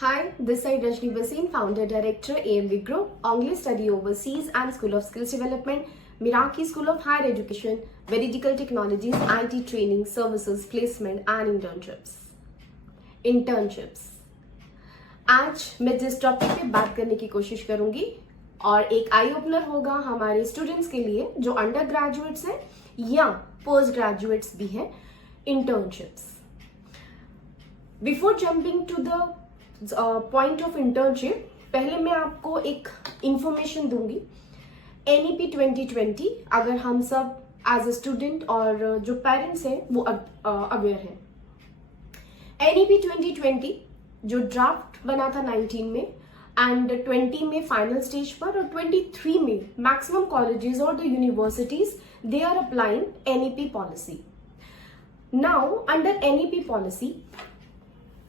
Hi, this is Rajni Basin, Founder Director, AMV Group, Anglais Study Overseas and School of Skills Development, Miraki School of Higher Education, Medical Technologies, IT Training, Services, Placement and Internships. आज मैं जिस topic पे बात करने की कोशिश करूंगी और एक आई ओपनर होगा हमारे स्टूडेंट्स के लिए जो अंडर ग्रेजुएट्स हैं या पोस्ट ग्रेजुएट्स भी हैं, internships. Before jumping to the point of internship, पहले मैं आपको एक इंफॉर्मेशन दूंगी. NEP 2020 अगर हम सब एज अ स्टूडेंट और जो पेरेंट्स हैं वो अवेयर हैं. NEP 2020 जो ड्राफ्ट बना था 19 में एंड 20 में फाइनल स्टेज पर और 23 में मैक्सिमम कॉलेजेस और the universities they are applying NEP policy. Now under NEP policy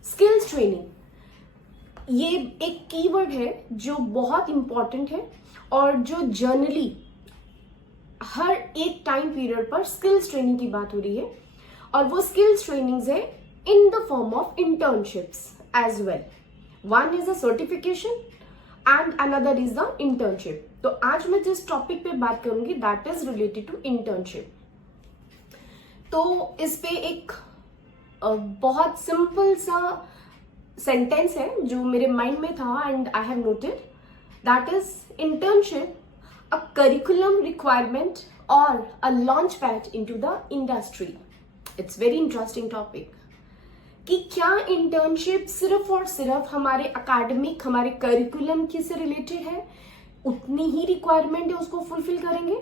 skills training ये एक कीवर्ड है जो बहुत इंपॉर्टेंट है और जो जनरली हर एक टाइम पीरियड पर स्किल्स ट्रेनिंग की बात हो रही है और वो स्किल्स ट्रेनिंग्स है in the form of internships as well. One is a certification and another is the internship. तो आज मैं जिस टॉपिक पे बात करूंगी that is related to internship. तो इस पे एक बहुत सिंपल सा सेंटेंस है जो मेरे माइंड में था and I have noted, that is internship a curriculum requirement और a launch pad into the industry. It's very interesting topic कि क्या इंटर्नशिप सिर्फ और सिर्फ हमारे अकेडमिक हमारे करिकुलम की से रिलेटेड है, उतनी ही रिक्वायरमेंट है उसको फुलफिल करेंगे,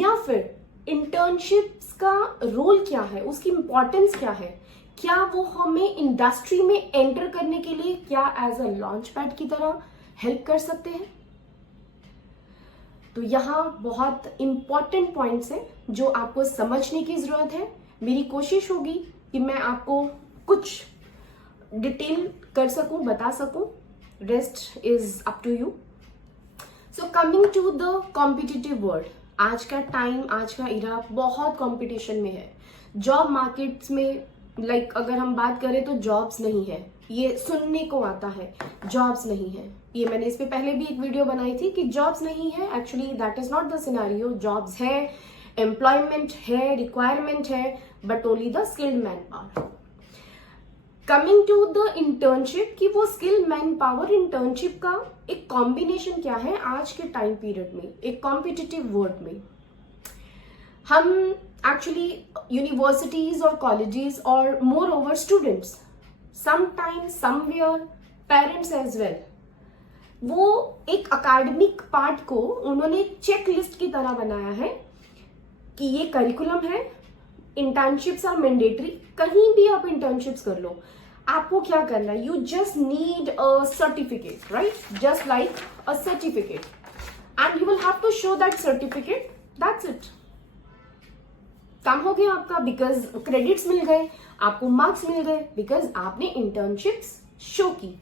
या फिर इंटर्नशिप्स का रोल क्या है, उसकी इंपॉर्टेंस क्या है, क्या वो हमें इंडस्ट्री में एंटर करने के लिए क्या एज अ लॉन्च पैड की तरह हेल्प कर सकते हैं. तो यहाँ बहुत इंपॉर्टेंट पॉइंट्स हैं जो आपको समझने की जरूरत है. मेरी कोशिश होगी कि मैं आपको कुछ डिटेल कर सकूं, बता सकूं. Rest is up to you. So coming to the competitive world, आज का टाइम, आज का इरा बहुत कंपटीशन में है. जॉब मार्केट्स में अगर हम बात करें तो जॉब्स नहीं है, ये सुनने को आता है जॉब्स नहीं है. ये मैंने इस पे पहले भी एक वीडियो बनाई थी कि जॉब्स नहीं है. Actually that is not the scenario. Jobs है, एम्प्लॉयमेंट है, रिक्वायरमेंट है, but only the skilled manpower. Coming to the internship कि वो स्किल्ड मैन पावर इंटर्नशिप का एक कॉम्बिनेशन क्या है आज के टाइम पीरियड में, एक कॉम्पिटिटिव वर्ल्ड में. हम एक्चुअली यूनिवर्सिटीज और कॉलेजेस और moreover students, sometimes somewhere parents as well, वो एक अकेडमिक पार्ट को उन्होंने चेक लिस्ट की तरह बनाया है कि ये करिकुलम है, इंटर्नशिप्स आर मैंडेटरी, कहीं भी आप इंटर्नशिप्स कर लो. आपको क्या करना है, you just need a certificate, right, just like a certificate and you will have to show that certificate. That's it. काम हो गया आपका, बिकॉज क्रेडिट्स मिल गए, आपको मार्क्स मिल गए बिकॉज आपने इंटर्नशिप्स शो की.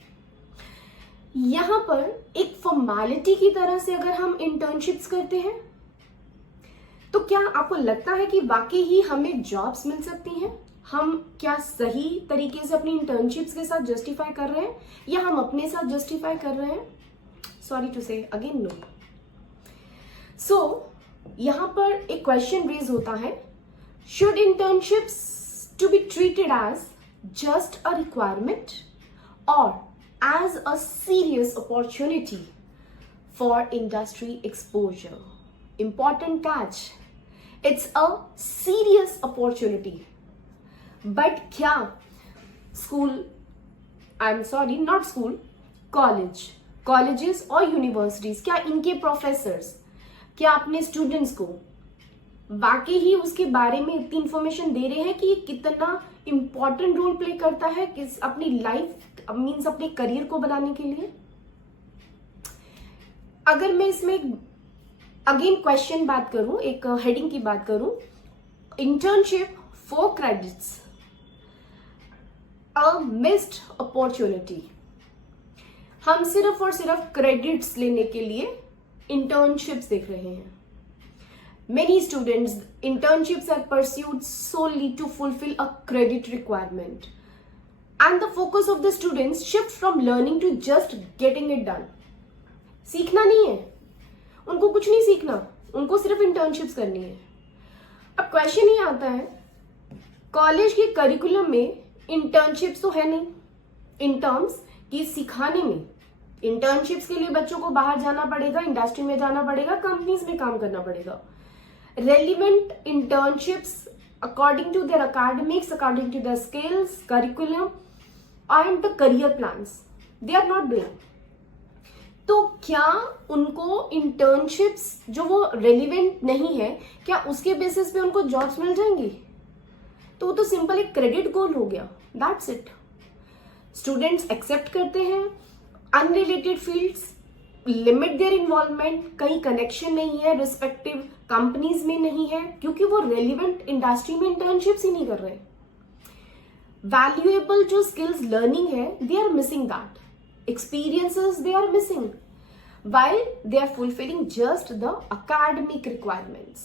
यहां पर एक फॉर्मेलिटी की तरह से अगर हम इंटर्नशिप्स करते हैं तो क्या आपको लगता है कि वाकई ही हमें जॉब्स मिल सकती हैं? हम क्या सही तरीके से अपनी इंटर्नशिप्स के साथ जस्टिफाई कर रहे हैं या हम अपने साथ जस्टिफाई कर रहे हैं? सॉरी टू से अगेन, नो. सो यहां पर एक क्वेश्चन रेज होता है, should internships to be treated as just a requirement or as a serious opportunity for industry exposure? Important catch, it's a serious opportunity. But क्या school, I'm sorry, not school, colleges और universities, क्या इनके professors क्या अपने students को बाकी ही उसके बारे में इतनी इंफॉर्मेशन दे रहे हैं कि ये कितना इंपॉर्टेंट रोल प्ले करता है किस अपनी लाइफ मीन्स अपने करियर को बनाने के लिए? अगर मैं इसमें अगेन क्वेश्चन बात करूं, एक हेडिंग की बात करूं, internship 4 credits, a missed opportunity. हम सिर्फ और सिर्फ क्रेडिट्स लेने के लिए इंटर्नशिप्स देख रहे हैं. Many students, internships are pursued solely to fulfill a credit requirement. and the focus of the students shift from learning to just getting it done. सीखना नहीं है उनको, कुछ नहीं सीखना, उनको सिर्फ इंटर्नशिप्स करनी है। अब क्वेश्चन ये आता है, कॉलेज के करिकुलम में इंटर्नशिप्स तो है नहीं इन टर्म्स कि सिखाने में। इंटर्नशिप्स के लिए बच्चों को बाहर जाना पड़ेगा, इंडस्ट्री में जाना पड़ेगा, कंपनीज में काम करना पड़ेगा। Relevant internships according to their academics, according to their skills, curriculum and the career plans, they are not doing. तो क्या उनको इंटर्नशिप्स जो वो रेलिवेंट नहीं है, क्या उसके बेसिस पे उनको जॉब्स मिल जाएंगी? तो वो तो सिंपल एक क्रेडिट गोल हो गया, दैट्स इट। स्टूडेंट्स एक्सेप्ट करते हैं unrelated fields, limit their involvement, कहीं कनेक्शन नहीं है, रिस्पेक्टिव कंपनीज में नहीं है, क्योंकि वो रेलिवेंट इंडस्ट्री में इंटर्नशिप्स ही नहीं कर रहे। वैल्यूएबल जो स्किल्स लर्निंग है, they are missing that, experiences they are missing, while they are fulfilling just the academic requirements.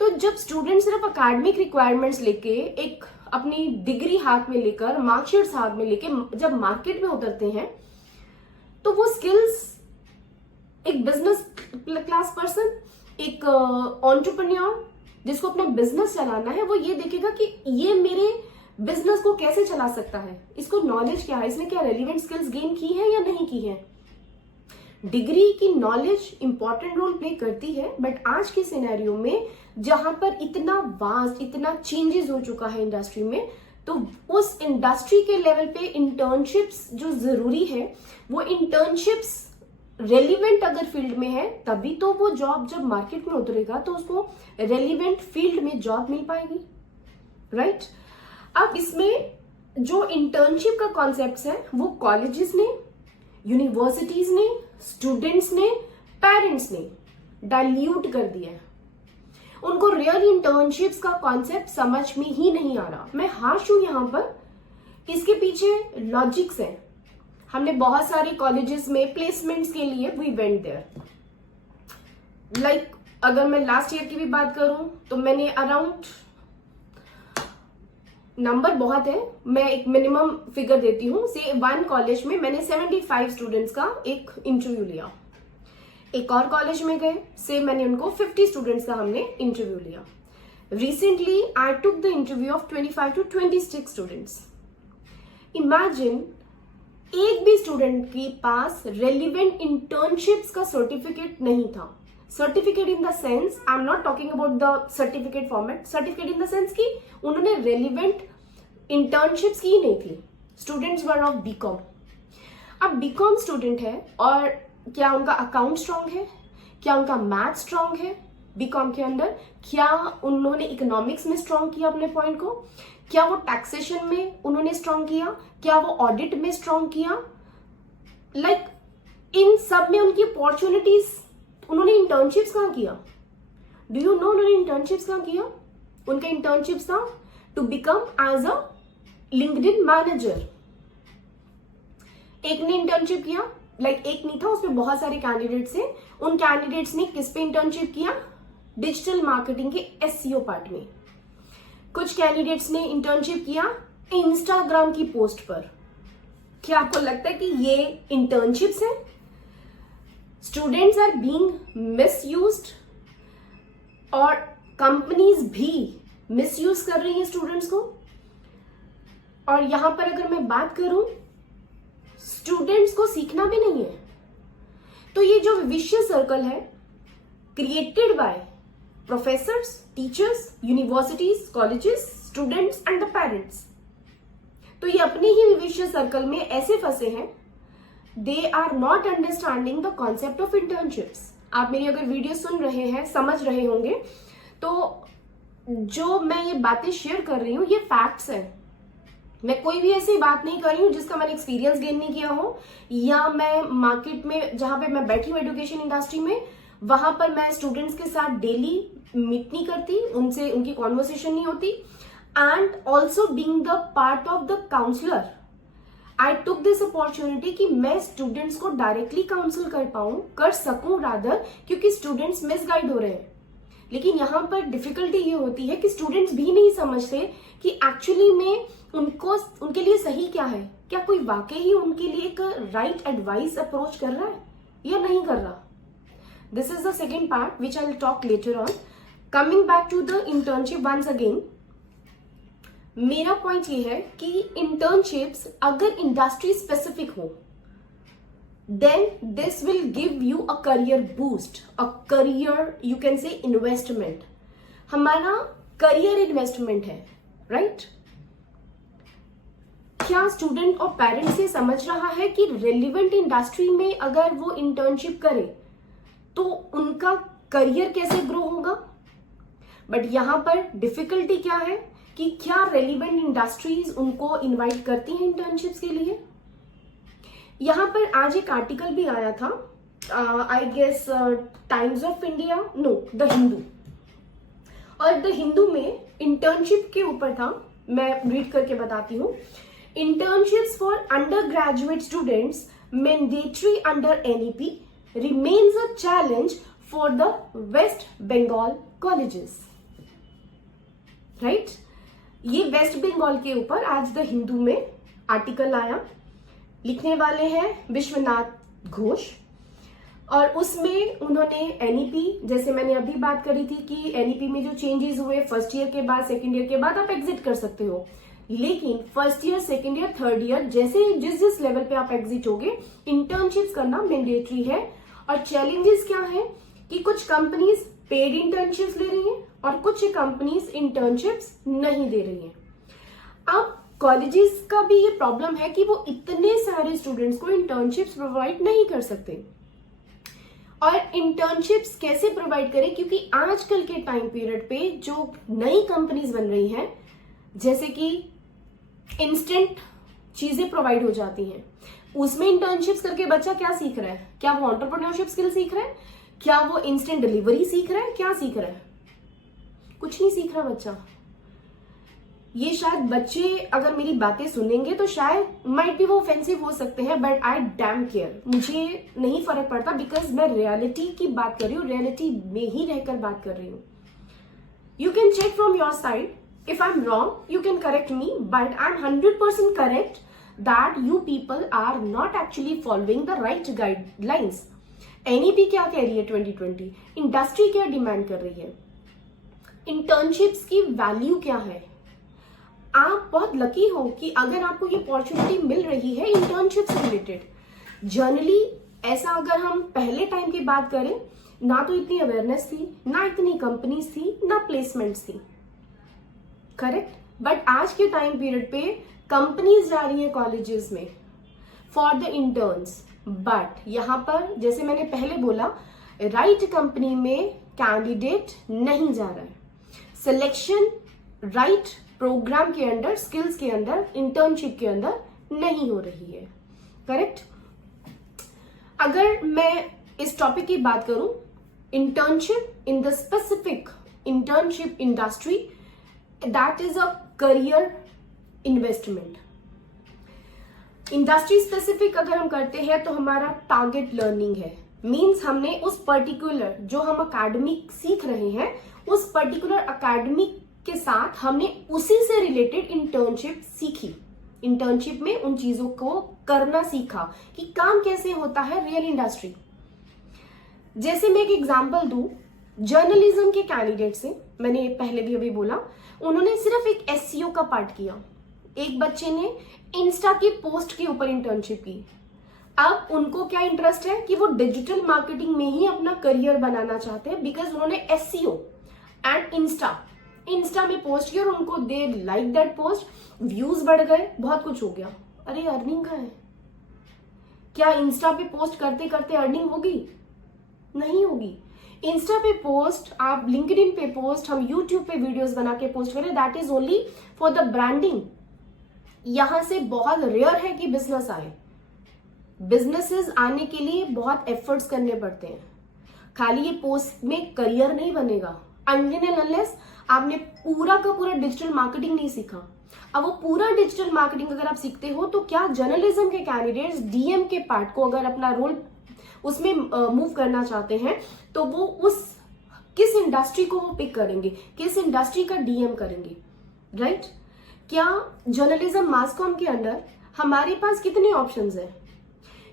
तो जब स्टूडेंट सिर्फ अकेडमिक रिक्वायरमेंट्स लेके, एक अपनी डिग्री हाथ में लेकर, मार्कशीट्स हाथ में लेके जब मार्केट में उतरते हैं, तो वो स्किल्स एक बिजनेस क्लास पर्सन, एक एंटरप्रेन्योर जिसको अपना बिजनेस चलाना है, वो ये देखेगा कि ये मेरे बिजनेस को कैसे चला सकता है, इसको नॉलेज क्या है, इसने क्या रेलिवेंट स्किल्स गेन की है या नहीं की है। डिग्री की नॉलेज इंपॉर्टेंट रोल प्ले करती है, बट आज के सिनेरियो में जहां पर इतना वास्ट, इतना चेंजेस हो चुका है इंडस्ट्री में, तो उस इंडस्ट्री के लेवल पे इंटर्नशिप्स जो जरूरी है, वो इंटर्नशिप्स रेलिवेंट अगर फील्ड में है, तभी तो वो जॉब जब मार्केट में उतरेगा तो उसको रेलिवेंट फील्ड में जॉब मिल पाएगी, राइट? अब इसमें जो इंटर्नशिप का कॉन्सेप्ट है, वो कॉलेजेस ने, यूनिवर्सिटीज ने, स्टूडेंट्स ने, पेरेंट्स ने डाइल्यूट कर दिया है। उनको रियल इंटर्नशिप्स का कॉन्सेप्ट समझ में ही नहीं आ रहा। मैं हाश हूं यहां पर, इसके पीछे लॉजिक्स है। हमने बहुत सारे कॉलेजेस में प्लेसमेंट्स के लिए वी वेंट देयर, लाइक अगर मैं लास्ट ईयर की भी बात करूं तो मैंने अराउंड, नंबर बहुत है, मैं एक मिनिमम फिगर देती हूँ, से वन कॉलेज में मैंने 75 स्टूडेंट्स का एक इंटरव्यू लिया। एक और कॉलेज में गए, से मैंने उनको 50 स्टूडेंट्स का हमने इंटरव्यू लिया। Recently I took the interview of 25 to 26 students. Imagine, एक भी स्टूडेंट के पास रेलिवेंट इंटर्नशिप्स का सर्टिफिकेट नहीं था। Certificate in the sense, I am not talking about the certificate format, certificate in the sense कि उन्होंने रेलिवेंट इंटर्नशिप्स की नहीं थी। Students were of BCom. अब बीकॉम स्टूडेंट है और क्या उनका अकाउंट स्ट्रांग है, क्या उनका मैथ स्ट्रांग है बीकॉम के अंदर, क्या उन्होंने इकोनॉमिक्स में स्ट्रांग किया अपने पॉइंट को, क्या वो टैक्सेशन में उन्होंने स्ट्रांग किया, क्या वो ऑडिट में स्ट्रांग किया, लाइक इन सब में उनकी अपॉर्चुनिटीज, उन्होंने इंटर्नशिप्स कहाँ किया? डू यू नो उन्होंने इंटर्नशिप्स कहाँ किया? उनका इंटर्नशिप्स था to become as a LinkedIn manager. एक ने इंटर्नशिप किया, लाइक एक नहीं था, उसमें बहुत सारे कैंडिडेट्स हैं। उन कैंडिडेट्स ने किस पे इंटर्नशिप किया? डिजिटल मार्केटिंग के एसईओ पार्ट में। कुछ कैंडिडेट्स ने इंटर्नशिप किया इंस्टाग्राम की पोस्ट पर। क्या आपको लगता है कि ये इंटर्नशिप्स है? स्टूडेंट्स आर बीइंग मिसयूज्ड और कंपनीज भी मिसयूज कर रही है स्टूडेंट्स को। और यहां पर अगर मैं बात करूं, स्टूडेंट्स को सीखना भी नहीं है। तो ये जो विशियस सर्कल है created by professors, teachers, universities, colleges, students and the parents, तो ये अपने ही विशियस सर्कल में ऐसे फंसे हैं, they are not understanding the concept of internships. आप मेरी अगर वीडियो सुन रहे हैं, समझ रहे होंगे, तो जो मैं ये बातें शेयर कर रही हूँ ये फैक्ट्स हैं। मैं कोई भी ऐसी बात नहीं कर रही हूँ जिसका मैंने एक्सपीरियंस गेन नहीं किया हो, या मैं मार्केट में जहां पे मैं बैठी हूँ एजुकेशन इंडस्ट्री में, वहां पर मैं स्टूडेंट्स के साथ डेली मीट नहीं करती, उनसे उनकी कॉन्वर्सेशन नहीं होती। And also being the part of the counsellor, I took this opportunity कि मैं स्टूडेंट्स को डायरेक्टली काउंसिल कर सकूं रादर, क्योंकि स्टूडेंट्स मिसगाइड हो रहे हैं। लेकिन यहाँ पर डिफिकल्टी ये होती है कि स्टूडेंट्स भी नहीं समझते कि एक्चुअली में उनके लिए सही क्या है, क्या कोई वाकई ही उनके लिए एक राइट एडवाइस अप्रोच कर रहा है या नहीं कर रहा। This is the second part which I will talk later on. Coming back to the internship once again, मेरा पॉइंट ये है कि इंटर्नशिप्स अगर इंडस्ट्री स्पेसिफिक हो then this will give you a career boost, a career you can say investment। हमारा career investment है, right? क्या student और पेरेंट्स ये समझ रहा है कि रेलिवेंट इंडस्ट्री में अगर वो इंटर्नशिप करे तो उनका करियर कैसे ग्रो होगा? बट यहां पर डिफिकल्टी क्या है कि क्या रेलिवेंट इंडस्ट्रीज उनको इनवाइट करती हैं इंटर्नशिप्स के लिए। यहाँ पर आज एक आर्टिकल भी आया था, I guess Times of India, no the Hindu, और द हिंदू में इंटर्नशिप के ऊपर था, मैं रीड करके बताती हूँ। Internships for undergraduate students mandatory under NEP remains a challenge for the West Bengal colleges, right? ये वेस्ट बंगाल के ऊपर आज द हिंदू में आर्टिकल आया। लिखने वाले हैं विश्वनाथ घोष, और उसमें उन्होंने एनईपी, जैसे मैंने अभी बात करी थी कि एनईपी में जो चेंजेस हुए फर्स्ट ईयर के बाद सेकंड ईयर के बाद आप एग्जिट कर सकते हो, लेकिन first year second year third year जैसे जिस लेवल पे आप एग्जिट होगे इंटर्नशिप्स करना मैंडेटरी है। और चैलेंजेस क्या है कि कुछ कंपनीज पेड इंटर्नशिप्स ले रही हैं और कुछ कंपनीज इंटर्नशिप्स नहीं दे रही हैं। अब कॉलेजेस का भी ये प्रॉब्लम है कि वो इतने सारे स्टूडेंट्स को इंटर्नशिप्स प्रोवाइड नहीं कर सकते। और इंटर्नशिप्स कैसे प्रोवाइड करें, क्योंकि आजकल के टाइम पीरियड पे जो नई कंपनीज बन रही हैं, जैसे कि इंस्टेंट चीजें प्रोवाइड हो जाती हैं, उसमें इंटर्नशिप्स करके बच्चा क्या सीख रहा है? क्या वो एंटरप्रेन्योरशिप स्किल सीख रहा है? क्या वो इंस्टेंट डिलीवरी सीख रहा है? क्या सीख रहा है? कुछ नहीं सीख रहा बच्चा। ये शायद बच्चे अगर मेरी बातें सुनेंगे तो शायद माइट भी वो ऑफेंसिव हो सकते हैं, बट आई डैम केयर, मुझे नहीं फर्क पड़ता, बिकॉज मैं रियलिटी की बात कर रही हूँ, रियलिटी में ही रहकर बात कर रही हूँ। You can check from your side, if I am wrong you can correct me, but I am 100% correct that you people are not actually following the right guidelines. NEP क्या कह रही है 2020, इंडस्ट्री क्या डिमांड कर रही है, internships की value क्या है। आप बहुत लकी हो कि अगर आपको ये अपॉर्चुनिटी मिल रही है इंटर्नशिप से रिलेटेड। जनरली ऐसा अगर हम पहले टाइम की बात करें, ना तो इतनी अवेयरनेस थी, ना इतनी कंपनीज थी, ना प्लेसमेंट्स थी, करेक्ट? बट आज के टाइम पीरियड पे कंपनीज जा रही है कॉलेजेस में फॉर द इंटर्न्स, बट यहाँ पर जैसे मैंने पहले बोला, राइट कंपनी में कैंडिडेट नहीं जा रहा है। सिलेक्शन राइट प्रोग्राम के अंदर, स्किल्स के अंदर, इंटर्नशिप के अंदर नहीं हो रही है, करेक्ट? अगर मैं इस टॉपिक की बात करूं, internship in the specific internship industry, that is a career investment. Industry specific अगर हम करते हैं तो हमारा टारगेट लर्निंग है, मीन्स हमने उस पर्टिकुलर जो हम अकेडमिक सीख रहे हैं उस पर्टिकुलर अकेडमिक के साथ हमने उसी से रिलेटेड इंटर्नशिप सीखी। इंटर्नशिप में उन चीजों को करना सीखा कि काम कैसे होता है रियल इंडस्ट्री। जैसे मैं एक एग्जांपल दूं, जर्नलिज्म के कैंडिडेट से, मैंने पहले भी अभी बोला, उन्होंने सिर्फ एक एसईओ का पार्ट किया। एक बच्चे ने इंस्टा की पोस्ट के ऊपर इंटर्नशिप की। अब उनको क्या इंटरेस्ट है कि वो डिजिटल मार्केटिंग में ही अपना करियर बनाना चाहते हैं, बिकॉज उन्होंने एसईओ एंड इंस्टा में पोस्ट किया और उनको they like that post, views बढ़ गए, बहुत कुछ हो गया। अरे अर्निंग का है क्या? इंस्टा पे पोस्ट करते करते अर्निंग होगी? नहीं होगी। इंस्टा पे पोस्ट, आप लिंक्डइन पे पोस्ट, हम यूट्यूब पे वीडियोस बना के पोस्ट करें, that is only for the branding. यहां से बहुत रेयर है कि बिजनेस आए। बिजनेसेस आने के लिए बहुत एफर्ट्स करने पड़ते हैं। खाली ये पोस्ट में करियर नहीं बनेगा अनलेस आपने पूरा का पूरा डिजिटल मार्केटिंग नहीं सीखा। अब वो पूरा डिजिटल मार्केटिंग अगर आप सीखते हो तो क्या जर्नलिज्म के कैंडिडेट्स डीएम के पार्ट को अगर अपना रोल उसमें मूव करना चाहते हैं तो वो उस किस इंडस्ट्री को वो पिक करेंगे, किस इंडस्ट्री का डीएम करेंगे, राइट? क्या जर्नलिज्म मास कॉम के अंदर हमारे पास कितने ऑप्शंस हैं?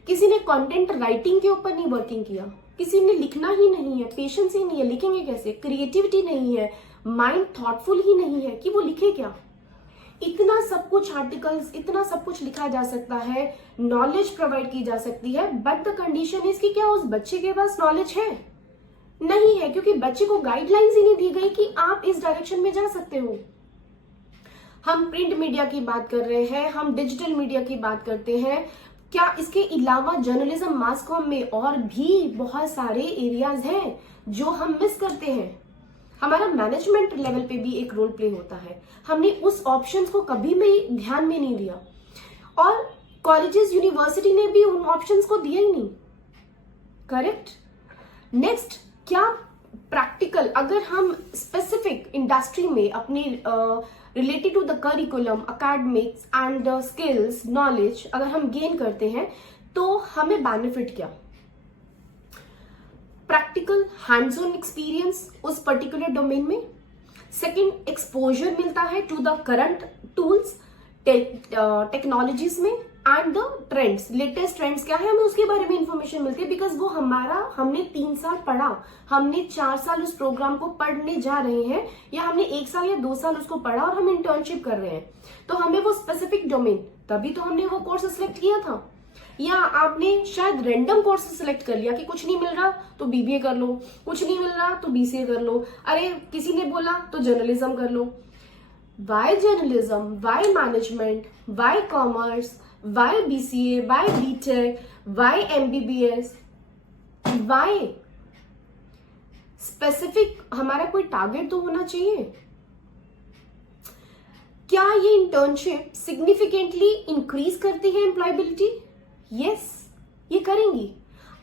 किसी ने कंटेंट राइटिंग के ऊपर नहीं वर्किंग किया, किसी ने लिखना ही नहीं है, पेशेंस ही नहीं है, लिखेंगे कैसे, क्रिएटिविटी नहीं है, माइंड थॉटफुल ही नहीं है कि वो लिखे क्या। इतना सब कुछ आर्टिकल्स, इतना सब कुछ लिखा जा सकता है, नॉलेज प्रोवाइड की जा सकती है, बट द कंडीशन इज कि क्या उस बच्चे के पास नॉलेज है? नहीं है, क्योंकि बच्चे को गाइडलाइंस ही नहीं दी गई कि आप इस डायरेक्शन में जा सकते हो। हम प्रिंट मीडिया की बात कर रहे हैं, हम डिजिटल मीडिया की बात करते हैं, क्या इसके अलावा जर्नलिज्म मास कॉम में और भी बहुत सारे एरियाज हैं जो हम मिस करते हैं। हमारा मैनेजमेंट लेवल पे भी एक रोल प्ले होता है, हमने उस ऑप्शंस को कभी भी ध्यान में नहीं दिया, और कॉलेजेस यूनिवर्सिटी ने भी उन ऑप्शंस को दिया ही नहीं। करेक्ट। नेक्स्ट, क्या प्रैक्टिकल, अगर हम स्पेसिफिक इंडस्ट्री में अपनी related to the curriculum, academics and skills, knowledge अगर हम गेन करते हैं तो हमें बेनिफिट क्या? प्रैक्टिकल हैंड्स ऑन एक्सपीरियंस उस पर्टिकुलर डोमेन में। सेकंड, एक्सपोजर मिलता है to the current tools, technologies में, and the trends, latest trends क्या है हमें उसके बारे में इंफॉर्मेशन मिलती है, बिकॉज वो हमने 3 साल पढ़ा, हमने 4 साल उस प्रोग्राम को पढ़ने जा रहे हैं, या हमने 1 साल या 2 साल उसको पढ़ा और हम इंटर्नशिप कर रहे हैं, तो हमें वो स्पेसिफिक डोमेन, तभी तो हमने वो कोर्स सिलेक्ट किया था। या आपने शायद रैंडम कोर्स सिलेक्ट कर लिया कि कुछ नहीं मिल रहा तो बीबीए कर लो, कुछ नहीं मिल रहा तो बीसीए कर लो, अरे किसी ने बोला तो जर्नलिज्म कर लो। Why journalism, why management, why commerce, why BCA, why BTech, why MBBS, why? Specific हमारा कोई टारगेट तो होना चाहिए। क्या ये इंटर्नशिप सिग्निफिकेंटली इंक्रीज करती है एम्प्लॉयबिलिटी? यस, ये करेंगी।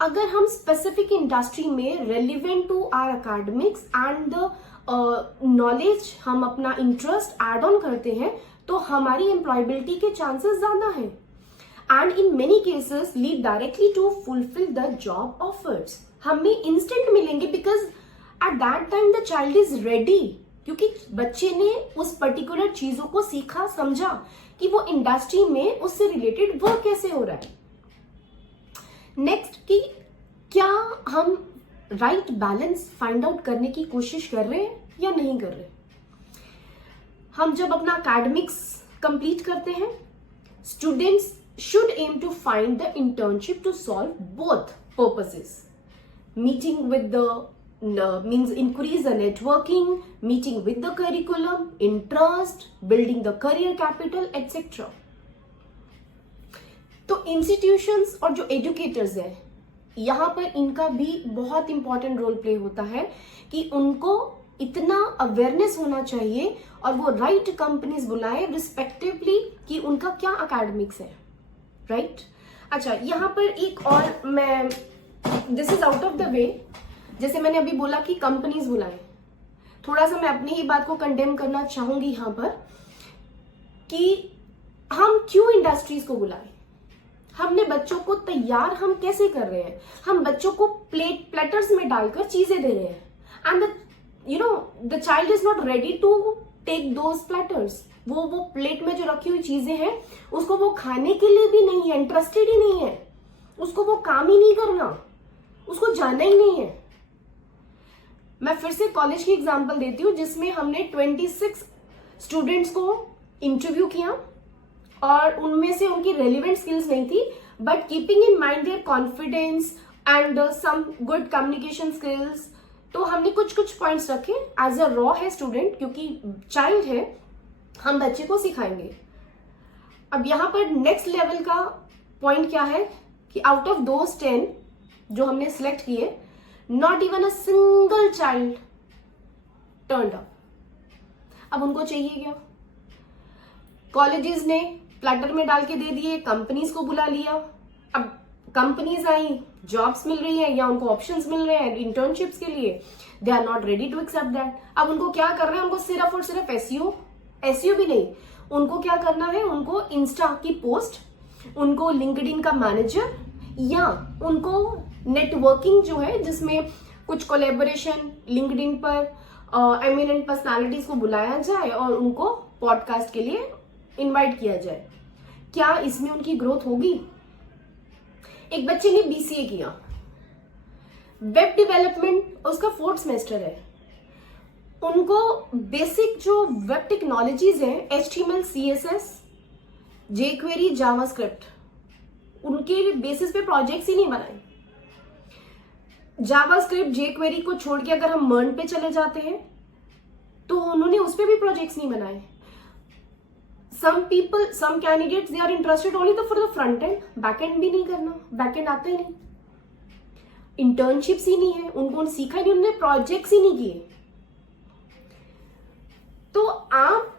अगर हम स्पेसिफिक इंडस्ट्री में relevant to our academics and the knowledge, हम अपना इंटरेस्ट एड ऑन करते हैं, तो हमारी एम्प्लॉयबिलिटी के चांसेस ज्यादा हैं, and in many cases lead directly to fulfil the job offers. हमें इंस्टेंट मिलेंगे, because at that time the child is ready, क्योंकि बच्चे ने उस पर्टिकुलर चीजों को सीखा, समझा कि वो इंडस्ट्री में उससे रिलेटेड वर्क कैसे हो रहा है। नेक्स्ट, कि क्या हम राइट बैलेंस फाइंड आउट करने की कोशिश कर रहे हैं या नहीं कर रहे। हम जब अपना एकेडमिक्स कंप्लीट करते हैं, students should aim to find the internship to solve both purposes. Meeting with the means increase the networking, meeting with the curriculum, interest, building the career capital, etc. तो इंस्टीट्यूशंस और जो educators हैं, यहाँ पर इनका भी बहुत इंपॉर्टेंट रोल प्ले होता है कि उनको इतना अवेयरनेस होना चाहिए और वो राइट कंपनीज बुलाए रिस्पेक्टिवली कि उनका क्या एकेडमिक्स है, राइट? अच्छा, यहाँ पर एक और मैं, this is out of the way, जैसे मैंने अभी बोला कि कंपनीज बुलाए, थोड़ा सा मैं अपनी ही बात को कंडेम करना चाहूंगी यहाँ पर कि हम क्यों इंडस्ट्रीज को बुलाए। हमने बच्चों को तैयार हम कैसे कर रहे हैं, हम बच्चों को प्लेटर्स में डालकर चीजें दे रहे हैं, and the child is not ready to take those platters. वो प्लेट में जो रखी हुई चीजें हैं उसको वो खाने के लिए भी नहीं है, इंटरेस्टेड ही नहीं है, उसको वो काम ही नहीं करना, उसको जाना ही नहीं है। मैं फिर से कॉलेज की एग्जांपल देती हूँ, जिसमें हमने 26 स्टूडेंट्स को इंटरव्यू किया और उनमें से उनकी रेलिवेंट स्किल्स नहीं थी, but keeping in mind their confidence and some good communication skills, तो हमने कुछ पॉइंट्स रखे एज अ रॉ है स्टूडेंट, क्योंकि चाइल्ड है, हम बच्चे को सिखाएंगे। अब यहाँ पर नेक्स्ट लेवल का पॉइंट क्या है कि आउट ऑफ दोस 10 जो हमने सिलेक्ट किए, not even a single child turned up. अब उनको चाहिए क्या? कॉलेजेस ने प्लेटर में डाल के दे दिए, कंपनीज को बुला लिया, अब कंपनीज आई, जॉब्स मिल रही है या उनको ऑप्शंस मिल रहे हैं इंटर्नशिप्स के लिए, they are not ready to accept that. अब उनको क्या करना है, उनको सिर्फ और सिर्फ एसईओ भी नहीं, उनको क्या करना है, उनको इंस्टा की पोस्ट, उनको लिंक्डइन का मैनेजर, या उनको नेटवर्किंग जो है जिसमें कुछ कोलैबोरेशन लिंक्डइन पर एमिनेंट पर्सनालिटीज को बुलाया जाए और उनको पॉडकास्ट के लिए इनवाइट किया जाए। क्या इसमें उनकी ग्रोथ होगी? एक बच्चे ने बीसीए किया, वेब डेवलपमेंट उसका 4th सेमेस्टर है, उनको बेसिक जो वेब टेक्नोलॉजीज हैं HTML, CSS, jQuery, जावास्क्रिप्ट, उनके बेसिस पे प्रोजेक्ट्स ही नहीं बनाए। जावास्क्रिप्ट, jQuery को छोड़ के अगर हम मर्न पे चले जाते हैं तो उन्होंने उस पे भी प्रोजेक्ट्स नहीं बनाए। some candidates they are interested only for the front end, back and भी नहीं करना, बैक एंड आता ही नहीं, इंटर्नशिप्स ही नहीं है, उनको सीखा ही नहीं, उन्होंने प्रोजेक्ट्स ही नहीं किए। तो आप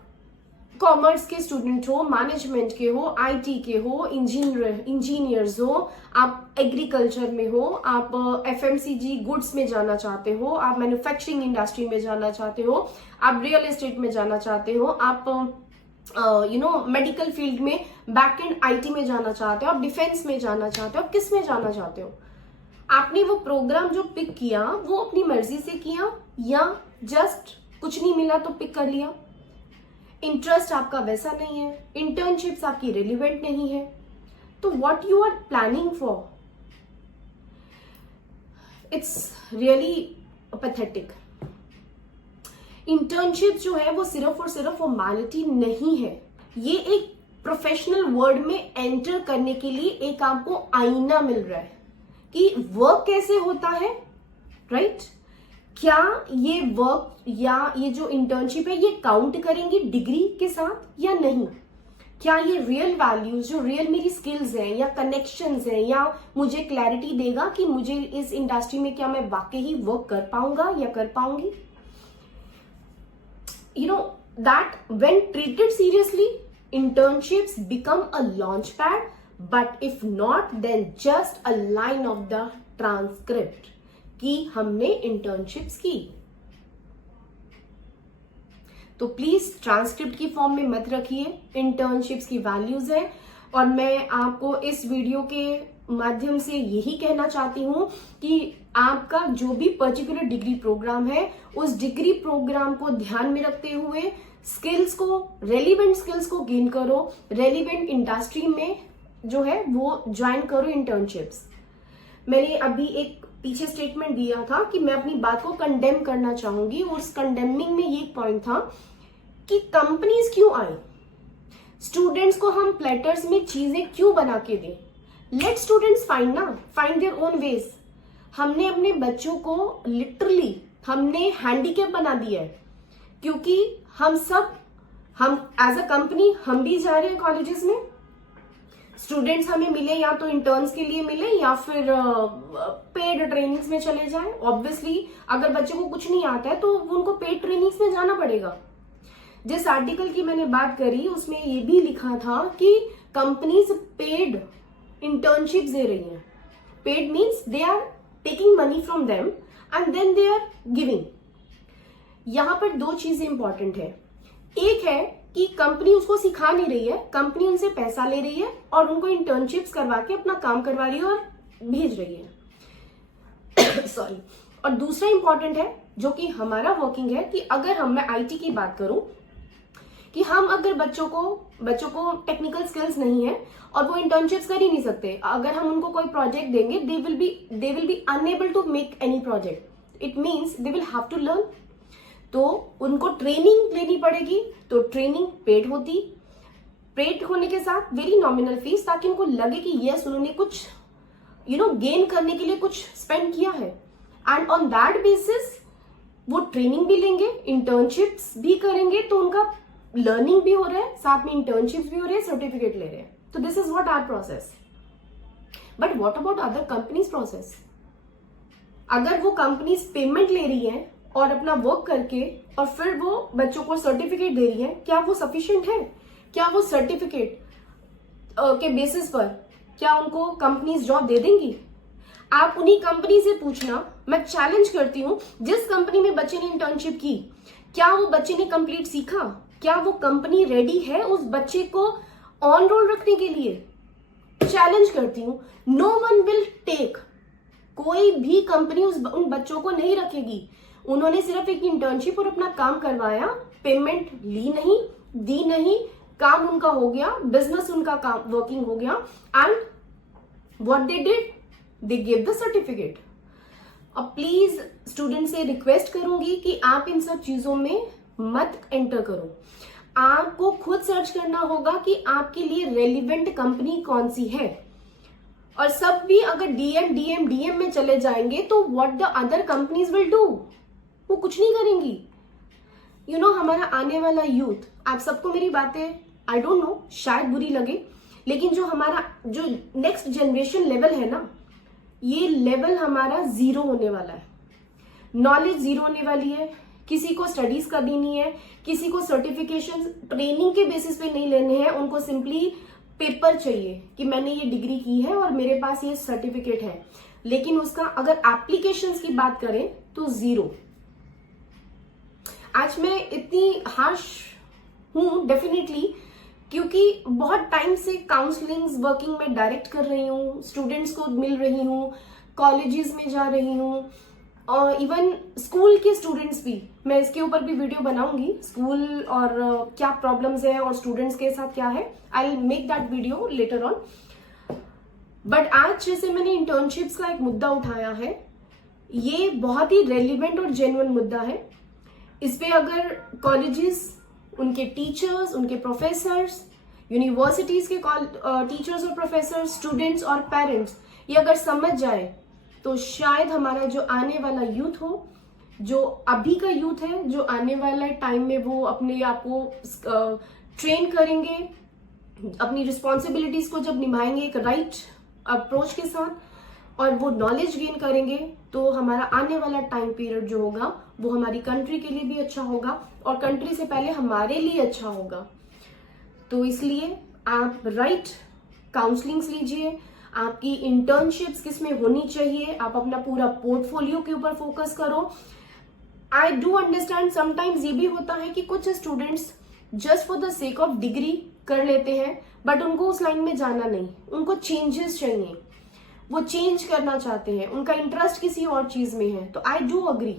कॉमर्स के स्टूडेंट हो, मैनेजमेंट के हो, आईटी के हो, इंजीनियर्स हो, आप एग्रीकल्चर में हो, आप FMCG गुड्स में जाना चाहते हो, आप मैन्युफैक्चरिंग इंडस्ट्री में जाना चाहते हो, आप रियल एस्टेट में जाना चाहते हो, आप मेडिकल फील्ड में बैक एंड आईटी में जाना चाहते हो, आप डिफेंस में जाना चाहते हो, आप किस में जाना चाहते हो, आपने वो प्रोग्राम जो पिक किया वो अपनी मर्जी से किया या जस्ट कुछ नहीं मिला तो पिक कर लिया? इंटरेस्ट आपका वैसा नहीं है, इंटर्नशिप्स आपकी रिलेवेंट नहीं है, तो what you are planning for? It's really pathetic. Internship जो है वो सिर्फ और सिर्फ फॉर्मेलिटी नहीं है, ये एक प्रोफेशनल वर्ल्ड में एंटर करने के लिए एक आपको आईना मिल रहा है कि वर्क कैसे होता है, राइट? क्या ये वर्क या ये जो इंटर्नशिप है ये काउंट करेंगी डिग्री के साथ या नहीं? क्या ये रियल वैल्यूज जो रियल मेरी स्किल्स हैं या कनेक्शंस हैं या मुझे क्लैरिटी देगा कि मुझे इस इंडस्ट्री में क्या मैं वाकई ही वर्क कर पाऊंगा या कर पाऊंगी? That when treated seriously, internships become a launch pad, but if not, then just a line of the transcript कि हमने इंटर्नशिप्स की। तो प्लीज ट्रांसक्रिप्ट की फॉर्म में मत रखिए, इंटर्नशिप्स की वैल्यूज है। और मैं आपको इस वीडियो के माध्यम से यही कहना चाहती हूं कि आपका जो भी पर्टिकुलर डिग्री प्रोग्राम है उस डिग्री प्रोग्राम को ध्यान में रखते हुए स्किल्स को, रेलिवेंट स्किल्स को गेन करो, रेलिवेंट इंडस्ट्री में जो है वो ज्वाइन करो इंटर्नशिप्स। मैंने अभी एक पीछे स्टेटमेंट दिया था कि मैं अपनी बात को कंडेम करना चाहूंगी और उस कंडेमिंग में ये पॉइंट था कि कंपनीज क्यों आए, स्टूडेंट्स को हम प्लेटर्स में चीजें क्यों बना के दें? Let students find their own ways. हमने अपने बच्चों को लिटरली हमने हैंडीकैप बना दिया है, क्योंकि हम एज अ कंपनी हम भी जा रहे हैं कॉलेजेस में, स्टूडेंट्स हमें मिले या तो इंटर्न्स के लिए मिले या फिर पेड ट्रेनिंग्स में चले जाएं। ऑब्वियसली अगर बच्चे को कुछ नहीं आता है तो उनको पेड ट्रेनिंग्स में जाना पड़ेगा। जिस आर्टिकल की मैंने बात करी उसमें ये भी लिखा था कि कंपनीज पेड इंटर्नशिप्स दे रही हैं। Paid means they are taking money from them and then they are giving. यहां पर दो चीजें इंपॉर्टेंट है। एक है कि कंपनी उसको सिखा नहीं रही है, कंपनी उनसे पैसा ले रही है और उनको इंटर्नशिप्स करवा के अपना काम करवा रही है और भेज रही है सॉरी। और दूसरा इंपॉर्टेंट है जो कि हमारा वर्किंग है कि अगर मैं आईटी की बात करूं कि हम अगर बच्चों को टेक्निकल स्किल्स नहीं है और वो इंटर्नशिप्स कर ही नहीं सकते, अगर हम उनको कोई प्रोजेक्ट देंगे they will be unable to make any project. It means they will have to learn. तो उनको ट्रेनिंग लेनी पड़ेगी, तो ट्रेनिंग पेड होती, पेड होने के साथ वेरी नॉमिनल फीस, ताकि उनको लगे कि यस उन्होंने कुछ गेन करने के लिए कुछ स्पेंड किया है। एंड ऑन दैट बेसिस वो ट्रेनिंग भी लेंगे, इंटर्नशिप्स भी करेंगे, तो उनका लर्निंग भी हो रहा है, साथ में इंटर्नशिप्स भी हो रहे हैं, सर्टिफिकेट ले रहे हैं। तो this is what our process. But what about other companies process? अगर वो कंपनीज पेमेंट ले रही हैं और अपना वर्क करके और फिर वो बच्चों को सर्टिफिकेट दे रही है, क्या वो सफिशिएंट है? क्या वो सर्टिफिकेट के बेसिस पर क्या उनको कंपनीज जॉब दे देंगी? आप उन्हीं कंपनी से पूछना, मैं चैलेंज करती हूं, जिस कंपनी में बच्चे ने इंटर्नशिप की, क्या वो बच्चे ने कंप्लीट सीखा? क्या वो कंपनी रेडी है उस बच्चे को ऑन रोल रखने के लिए? चैलेंज करती हूं, नो वन विल टेक कोई भी कंपनी उन बच्चों को नहीं रखेगी। उन्होंने सिर्फ एक इंटर्नशिप और अपना काम करवाया, पेमेंट ली नहीं, दी नहीं, काम उनका हो गया, बिजनेस उनका काम वर्किंग हो गया, and what they did, they give the certificate. अब प्लीज स्टूडेंट से रिक्वेस्ट करूंगी कि आप इन सब चीजों में मत एंटर करो। आपको खुद सर्च करना होगा कि आपके लिए रेलिवेंट कंपनी कौन सी है। और सब भी अगर डीएम में चले जाएंगे तो what the other companies will do, वो कुछ नहीं करेंगी। यू नो, हमारा आने वाला यूथ, आप सबको मेरी बातें आई डोंट नो शायद बुरी लगे, लेकिन जो हमारा जो नेक्स्ट जनरेशन लेवल है ना, ये लेवल हमारा जीरो होने वाला है। नॉलेज जीरो होने वाली है। किसी को स्टडीज करनी नहीं है, किसी को सर्टिफिकेशन ट्रेनिंग के बेसिस पे नहीं लेने हैं, उनको सिंपली पेपर चाहिए कि मैंने ये डिग्री की है और मेरे पास ये सर्टिफिकेट है, लेकिन उसका अगर एप्लीकेशंस की बात करें तो जीरो। आज मैं इतनी हार्श हूं डेफिनेटली क्योंकि बहुत टाइम से काउंसलिंग्स वर्किंग में डायरेक्ट कर रही हूँ, स्टूडेंट्स को मिल रही हूँ, कॉलेजेस में जा रही हूँ, और इवन स्कूल के स्टूडेंट्स भी, मैं इसके ऊपर भी वीडियो बनाऊंगी, स्कूल और क्या प्रॉब्लम्स है और स्टूडेंट्स के साथ क्या है, I will make that video later on. But आज जैसे मैंने इंटर्नशिप्स का एक मुद्दा उठाया है, ये बहुत ही रेलिवेंट और जेन्युइन मुद्दा है। इस पे अगर कॉलेजेस, उनके टीचर्स, उनके प्रोफेसर्स, यूनिवर्सिटीज के टीचर्स और प्रोफेसर्स, स्टूडेंट्स और पेरेंट्स ये अगर समझ जाए तो शायद हमारा जो आने वाला यूथ हो, जो अभी का यूथ है, जो आने वाला टाइम में वो अपने आप को ट्रेन करेंगे, अपनी रिस्पॉन्सिबिलिटीज को जब निभाएंगे एक राइट अप्रोच के साथ और वो नॉलेज गेन करेंगे, तो हमारा आने वाला टाइम पीरियड जो होगा वो हमारी कंट्री के लिए भी अच्छा होगा और कंट्री से पहले हमारे लिए अच्छा होगा। तो इसलिए आप राइट काउंसलिंग्स लीजिए, आपकी इंटर्नशिप्स किस में होनी चाहिए, आप अपना पूरा पोर्टफोलियो के ऊपर फोकस करो। आई डू अंडरस्टैंड समटाइम्स ये भी होता है कि कुछ students just for the sake of degree कर लेते हैं, बट उनको उस लाइन में जाना नहीं, उनको चेंजेस चाहिए, वो चेंज करना चाहते हैं, उनका इंटरेस्ट किसी और चीज में है, तो आई डू अग्री।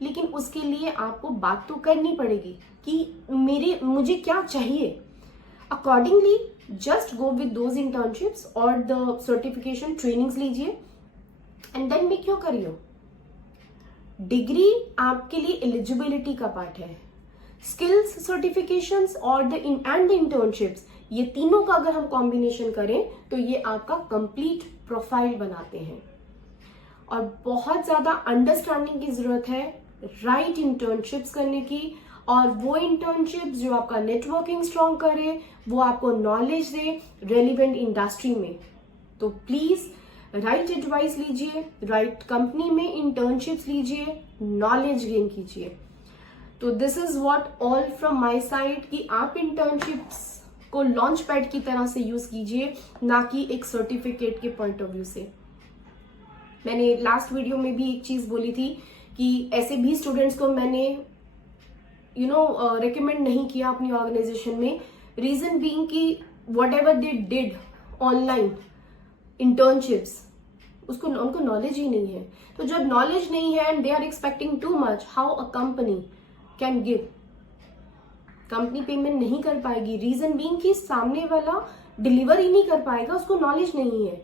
लेकिन उसके लिए आपको बात तो करनी पड़ेगी कि मुझे क्या चाहिए। Accordingly just go with those internships और द सर्टिफिकेशन ट्रेनिंग्स लीजिए and then make your career. Degree आपके लिए एलिजिबिलिटी का पार्ट है। स्किल्स, सर्टिफिकेशंस और द इंटर्नशिप्स, ये तीनों का अगर हम कॉम्बिनेशन करें तो ये आपका कंप्लीट प्रोफाइल बनाते हैं। और बहुत ज्यादा अंडरस्टैंडिंग की जरूरत है राइट इंटर्नशिप्स करने की, और वो इंटर्नशिप्स जो आपका नेटवर्किंग स्ट्रॉन्ग करे, वो आपको नॉलेज दे रेलिवेंट इंडस्ट्री में। तो प्लीज राइट एडवाइस लीजिए, राइट कंपनी में इंटर्नशिप्स लीजिए, नॉलेज गेन कीजिए। तो this is what all from my side कि आप इंटर्नशिप्स को लॉन्च पैड की तरह से यूज कीजिए, ना कि एक सर्टिफिकेट के पॉइंट ऑफ व्यू से। मैंने लास्ट वीडियो में भी एक चीज बोली थी कि ऐसे भी स्टूडेंट्स को मैंने रिकमेंड नहीं किया अपनी ऑर्गेनाइजेशन में, रीजन बीइंग कि whatever they did online internships, उनको नॉलेज ही नहीं है। तो जब नॉलेज नहीं है and they are expecting too much, how a company can give? Company payment नहीं कर पाएगी, रीजन बीइंग कि सामने वाला डिलीवर ही नहीं कर पाएगा, उसको नॉलेज नहीं है।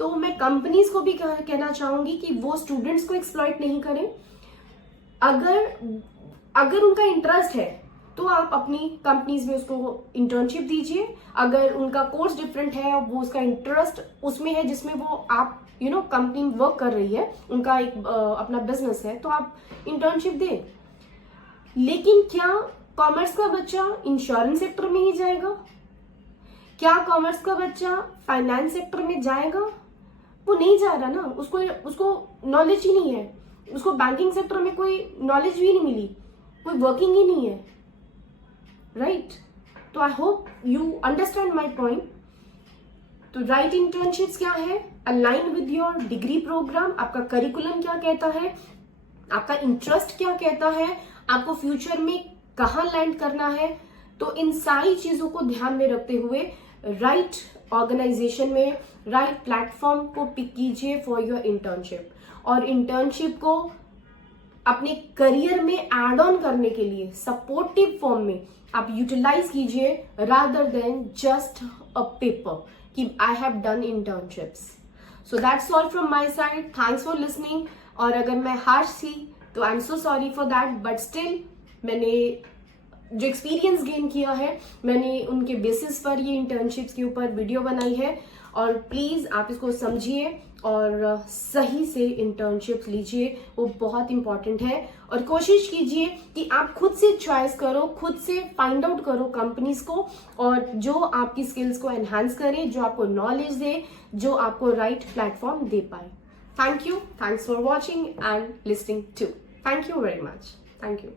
तो मैं कंपनीज को भी कहना चाहूंगी कि वो स्टूडेंट्स को एक्सप्लॉइट नहीं करें। अगर उनका इंटरेस्ट है तो आप अपनी कंपनीज में उसको इंटर्नशिप दीजिए। अगर उनका कोर्स डिफरेंट है, वो उसका इंटरेस्ट उसमें है जिसमें वो आप कंपनी वर्क कर रही है, उनका एक अपना बिजनेस है, तो आप इंटर्नशिप दें। लेकिन क्या कॉमर्स का बच्चा इंश्योरेंस सेक्टर में ही जाएगा? क्या कॉमर्स का बच्चा फाइनेंस सेक्टर में जाएगा? वो नहीं जा रहा ना, उसको नॉलेज ही नहीं है, उसको बैंकिंग सेक्टर में कोई नॉलेज भी नहीं मिली, कोई वर्किंग ही नहीं है, राइट? तो I hope you understand my point. तो राइट इंटर्नशिप्स क्या है, align with your degree programme, आपका करिकुलम क्या कहता है, आपका इंटरेस्ट क्या कहता है, आपको फ्यूचर में कहाँ लैंड करना है। तो इन सारी चीजों को ध्यान में रखते हुए राइट ऑर्गेनाइजेशन में राइट प्लेटफॉर्म को पिक कीजिए फॉर योर इंटर्नशिप, और इंटर्नशिप को अपने करियर में एड ऑन करने के लिए सपोर्टिव फॉर्म में आप यूटिलाइज कीजिए, rather than just a paper कि I have done internships. So that's all from my side, thanks for listening. और अगर मैं हार्श थी तो I am so sorry for that, but still मैंने जो एक्सपीरियंस गेन किया है मैंने उनके बेसिस पर ये इंटर्नशिप्स के ऊपर वीडियो बनाई है। और प्लीज आप इसको समझिए और सही से इंटर्नशिप्स लीजिए, वो बहुत इंपॉर्टेंट है। और कोशिश कीजिए कि आप खुद से चॉइस करो, खुद से फाइंड आउट करो कंपनीज को, और जो आपकी स्किल्स को एनहांस करे, जो आपको नॉलेज दे, जो आपको राइट प्लेटफॉर्म दे पाए। Thank you, thanks for watching and listening to. Thank you very much, thank you.